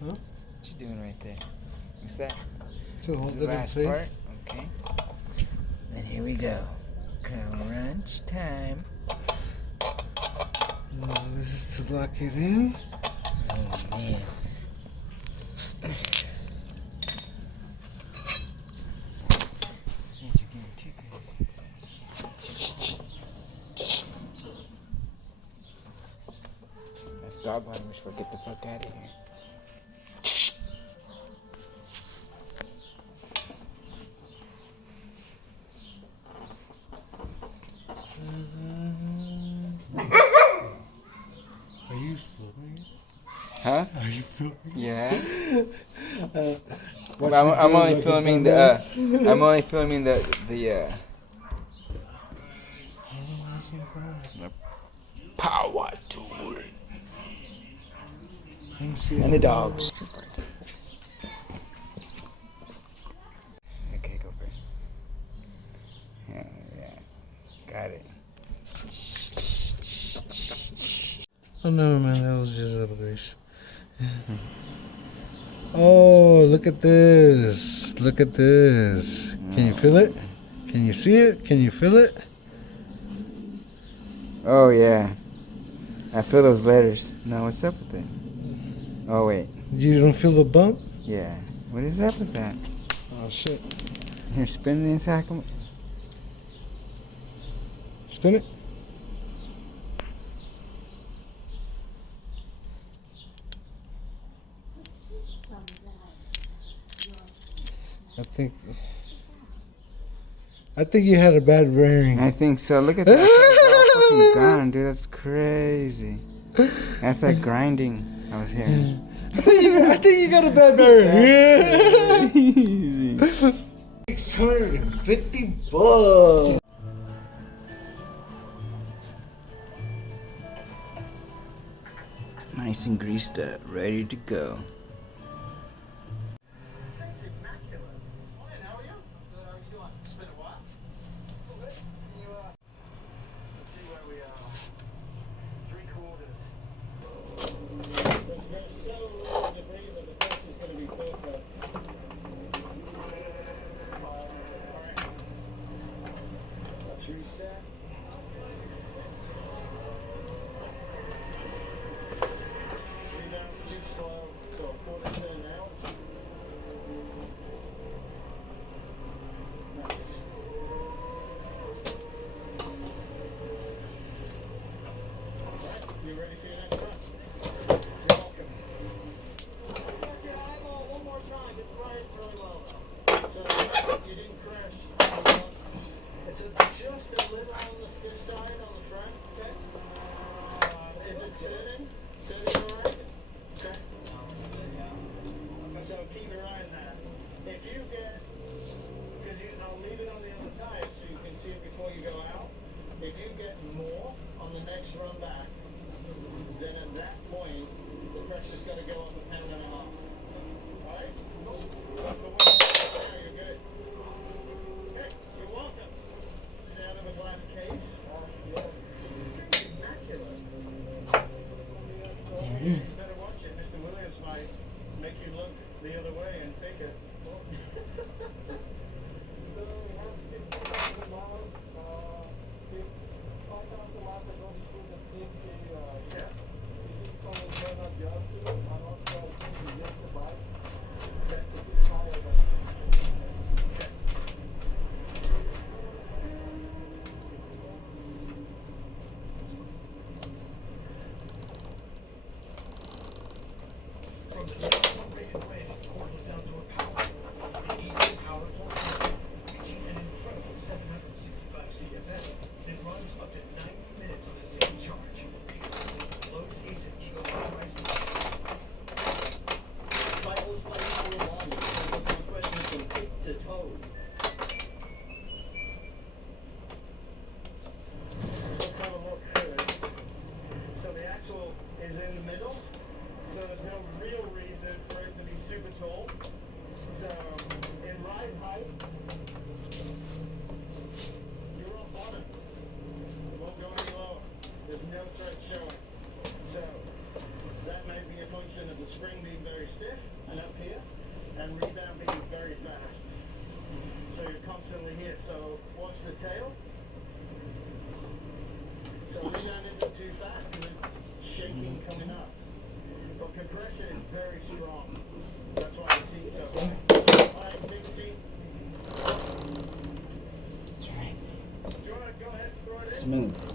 Huh? What you doing right there? What's that? To hold The it in last place. part. Okay. Then here we go. Crunch time. This is to lock it in. Oh man. You're getting too crazy. That's dog line. We're supposed to get the fuck out of here. Are you filming? Huh? Are you filming? Yeah. Watch I'm, me I'm do only like a filming the. dumbass. I'm only filming the. Power tool. Let me see And the dogs. Okay, go for it. Yeah. Got it. Oh no, man, that was just a grace. Oh, look at this. Look at this. Can you feel it? Can you see it? Can you feel it? Oh yeah. I feel those letters. No, what's up with it? Oh wait. You don't feel the bump? Yeah. What is up with that? Oh shit. Here, spin the inside. Spin it. I think you had a bad bearing. I think so. Look at that. It's all fucking gone, dude. That's crazy. That's like grinding I was hearing. I think you got a bad bearing. Crazy. $650. Nice and greased up, ready to go. That might be a function of the spring being very stiff. Smooth.